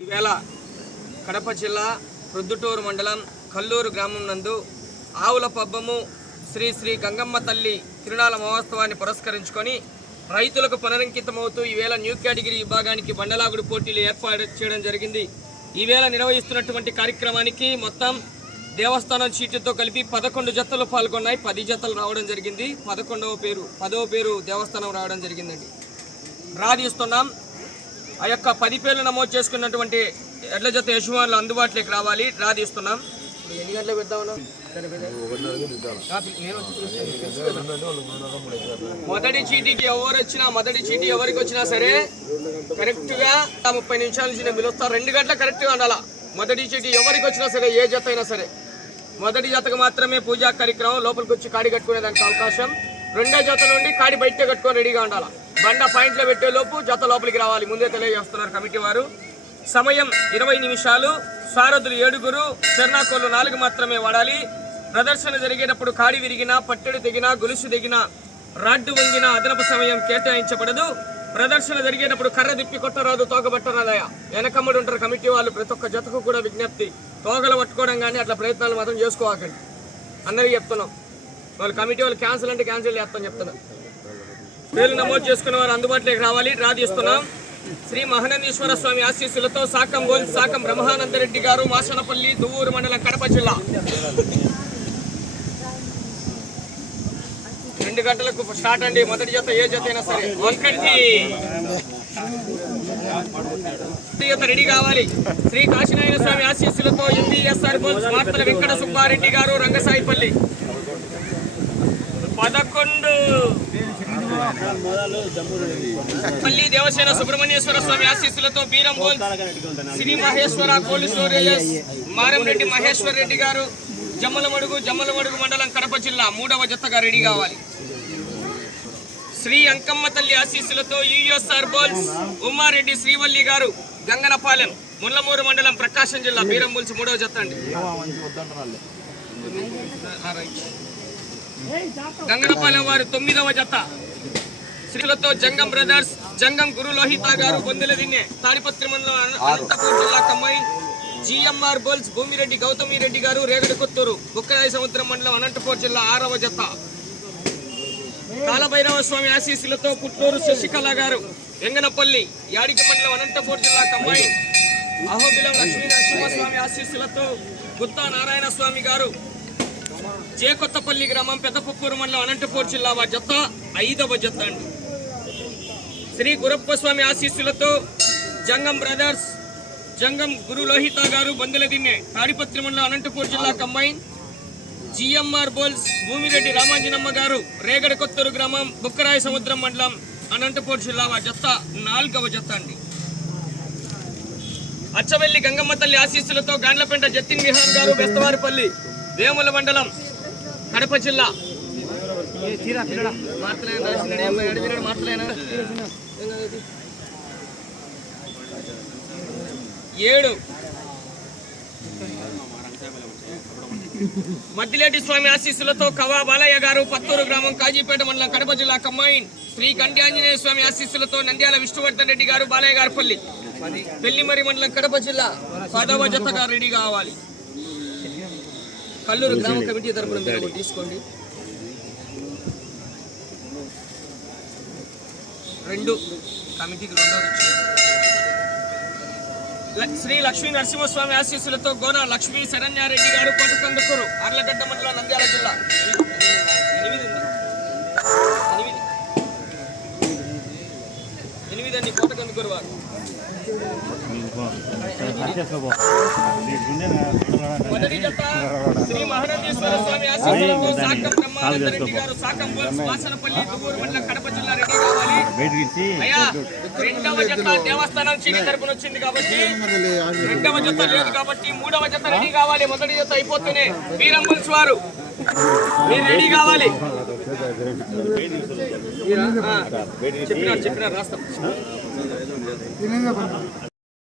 ఈవేళ కడప జిల్లా ప్రొద్దుటూరు మండలం కల్లూరు గ్రామం నందు ఆవుల పబ్బము శ్రీ శ్రీ గంగమ్మ తల్లి తిరునాళ మహోత్సవాన్ని పురస్కరించుకొని రైతులకు పునరంకితమవుతూ ఈవేళ న్యూ కేటగిరీ విభాగానికి బండలాగుడు పోటీలు ఏర్పాటు చేయడం జరిగింది. ఈవేళ నిర్వహిస్తున్నటువంటి కార్యక్రమానికి మొత్తం దేవస్థానం చీటితో కలిపి పదకొండు జతలు పాల్గొన్నాయి. పది జతలు రావడం జరిగింది. పదకొండవ పేరు పదవ పేరు దేవస్థానం రావడం జరిగిందండి. రాధిస్తున్నాం ఆ యొక్క పది పేర్లు నమోదు చేసుకున్నటువంటి ఎడ్ల జత యజమానులు అందుబాటులోకి రావాలి. డ్రా తీస్తున్నాం. ఇప్పుడు ఎన్ని గంటలకు పెడతామన్నా మొదటి చీటీకి ఎవరు వచ్చినా మొదటి చీటీ ఎవరికి వచ్చినా సరే కరెక్ట్గా ఆ ముప్పై నిమిషాల నుంచి నేను పిలుస్తా. రెండు గంటల కరెక్ట్గా ఉండాలా? మొదటి చీటీ ఎవరికి వచ్చినా సరే ఏ జత అయినా సరే. మొదటి జతకు మాత్రమే పూజా కార్యక్రమం. లోపలికి వచ్చి కాడి కట్టుకునే దానికి అవకాశం. రెండో జత నుండి కాడి బయట కట్టుకొని రెడీగా ఉండాలి? బండ పాయింట్లో పెట్టే లోపు జత లోపలికి రావాలి. ముందే తెలియజేస్తున్నారు కమిటీ వారు. సమయం ఇరవై నిమిషాలు. సారథులు ఏడుగురు చెర్నాకోలు నాలుగు మాత్రమే వాడాలి. ప్రదర్శన జరిగేటప్పుడు కాడి విరిగినా పట్టెడు తెగినా గొలుసు తెగినా రాడ్డు వంగిన అదనపు సమయం కేటాయించబడదు. ప్రదర్శన జరిగేటప్పుడు కర్ర తిప్పి కొట్టరాదు తోగబట్టరాదయా వెనకమ్మడి ఉంటారు కమిటీ వాళ్ళు. ప్రతి ఒక్క జతకు కూడా విజ్ఞప్తి. తోగలు పట్టుకోవడం కానీ అట్లా ప్రయత్నాలు మాత్రం చేసుకోవాకండి. అందరికీ చెప్తున్నాం. వాళ్ళు కమిటీ వాళ్ళు క్యాన్సిల్ అంటే క్యాన్సిల్ చేస్తాం చెప్తున్నాం. పేర్లు నమోదు చేసుకున్న వారు అందుబాటులోకి రావాలి. డ్రా తీస్తున్నాం శ్రీ మహనందీశ్వర స్వామి ఆశీస్సులతో సాకం గోల్ సాకం బ్రహ్మానందరెడ్డి గారు మాసనపల్లి దువ్వూరు మండలం కడప జిల్లా. రెండు గంటలకు స్టార్ట్ అండి. మొదటి జత ఏ జత అయినా సరే. ఒకటి రెడీ కావాలి. శ్రీ కాశీనారాయణ స్వామి ఆశీస్సులతో ఎంపీఎస్ఆర్ బోల్స్ వార్తల వెంకట సుబ్బారెడ్డి గారు రంగసాయిపల్లి. పదకొండు పల్లి దేవసేన సుబ్రహ్మణ్యేశ్వర స్వామి ఆశీస్సులతో బీరం బోల్ శ్రీ మహేశ్వర కోల్డ్ స్టోరేజెస్ మారంరెడ్డి మహేశ్వర్ రెడ్డి గారు జమ్మలమడుగు జమ్మలమడుగు మండలం కడప జిల్లా మూడవ జతగా రెడీ కావాలి. శ్రీ అంకమ్మ తల్లి ఆశీస్సులతో యుఎస్ఆర్ బోల్స్ ఉమ్మారెడ్డి శ్రీవల్లి గారు గంగనపాలెం ముల్లమూరు మండలం ప్రకాశం జిల్లా బీరంబుల్స్ మూడవ జత అండి. గంగనపాలెం వారు తొమ్మిదవ జత. శ్రీలతో జంగం బ్రదర్స్ జంగం గురు లోహిత గారు బొందెల దిన్నే తాడిపత్రి మండలం అన- అనంతపూర్ జిల్లా కమ్మాయి జిఎంఆర్ బోల్స్ భూమిరెడ్డి గౌతమి రెడ్డి గారు రేగడి కొత్తూరు బుక్కరాయ సముద్రం మండలం అనంతపూర్ జిల్లా ఆరవ జత. కాలభైరవ స్వామి ఆశీస్సులతో పుట్టూరు శశికళ గారు వెంగనపల్లి యాడికి మండలం అనంతపూర్ జిల్లా కమ్మాయి అహోబిలం లక్ష్మీ నరసింహస్వామి ఆశీస్సులతో గుత్తా నారాయణ స్వామి గారు చేకొత్తపల్లి గ్రామం పెద్దపుప్పూరు మండలం అనంతపూర్ జిల్లా జత ఐదవ జత అండి. శ్రీ గురప్ప స్వామి ఆశీస్సులతో జంగం బ్రదర్స్ జంగం గురు లోహిత గారు బందెల దిన్నే తాడిపత్రి మండలం అనంతపూర్ జిల్లా కంబైన్ జిఎంఆర్ బోల్స్ భూమిరెడ్డి రామాంజనమ్మ గారు రేగడ కొత్తూరు గ్రామం బుక్కరాయ సముద్రం మండలం అనంతపూర్ జిల్లా వారి జత నాలుగవ జత అండి. అచ్చవెల్లి గంగమ్మ తల్లి ఆశీస్సులతో గాండ్లపేంట జతిన్ విహాన్ గారు బెస్తవారిపల్లి వేముల మండలం కడప జిల్లా. అడిగినాడు, మాట్లాడినా? ఏడు. మద్దిలేటి స్వామి ఆశీస్సులతో కవా బాలయ్య గారు పత్తూరు గ్రామం కాజీపేట మండలం కడప జిల్లా కమ్మాయిన్ శ్రీ గంటి ఆంజనేయ స్వామి ఆశీస్సులతో నంద్యాల విష్ణువర్ధన్ రెడ్డి గారు బాలయ్య గారు పల్లి. పెళ్ళిమరి మండలం కడప జిల్లా పదవ జతగా రెడీ కావాలి. కల్లూరు గ్రామ కమిటీ తరపున మీరు తీసుకోండి. రెండు కమిటీకి రెండోది ఇచ్చేయండి. శ్రీ లక్ష్మీ నరసింహస్వామి ఆశీస్సులతో గోన లక్ష్మీ శరణ్యారెడ్డి గారు కొట్టుకందుకూరు అర్లగడ్డ మండలం నంద్యాల జిల్లా. ఎనిమిది ఉంది. ఎనిమిది. ఎనిమిది అండి కోటకందుకూరు వారు. మొదటి జత శ్రీ మహానందేశ్వర స్వామి ఆశీస్సులతో సాకం బ్రహ్మానందరెడ్డి గారు సాకం వాసనపల్లి దువ్వూరు మండలం కడప జిల్లా రెడ్డి రెండవ జత దేవస్థానం చీటి తరపున వచ్చింది కాబట్టి రెండవ జత లేదు కాబట్టి మూడవ జత రెడీ కావాలి మొదటి జత అయిపోతేనే వీరంబుల్స్ వారు మీరు రెడీ కావాలి మీరా? ఆ. చెప్పినారు చెప్పినారు రాస్తాం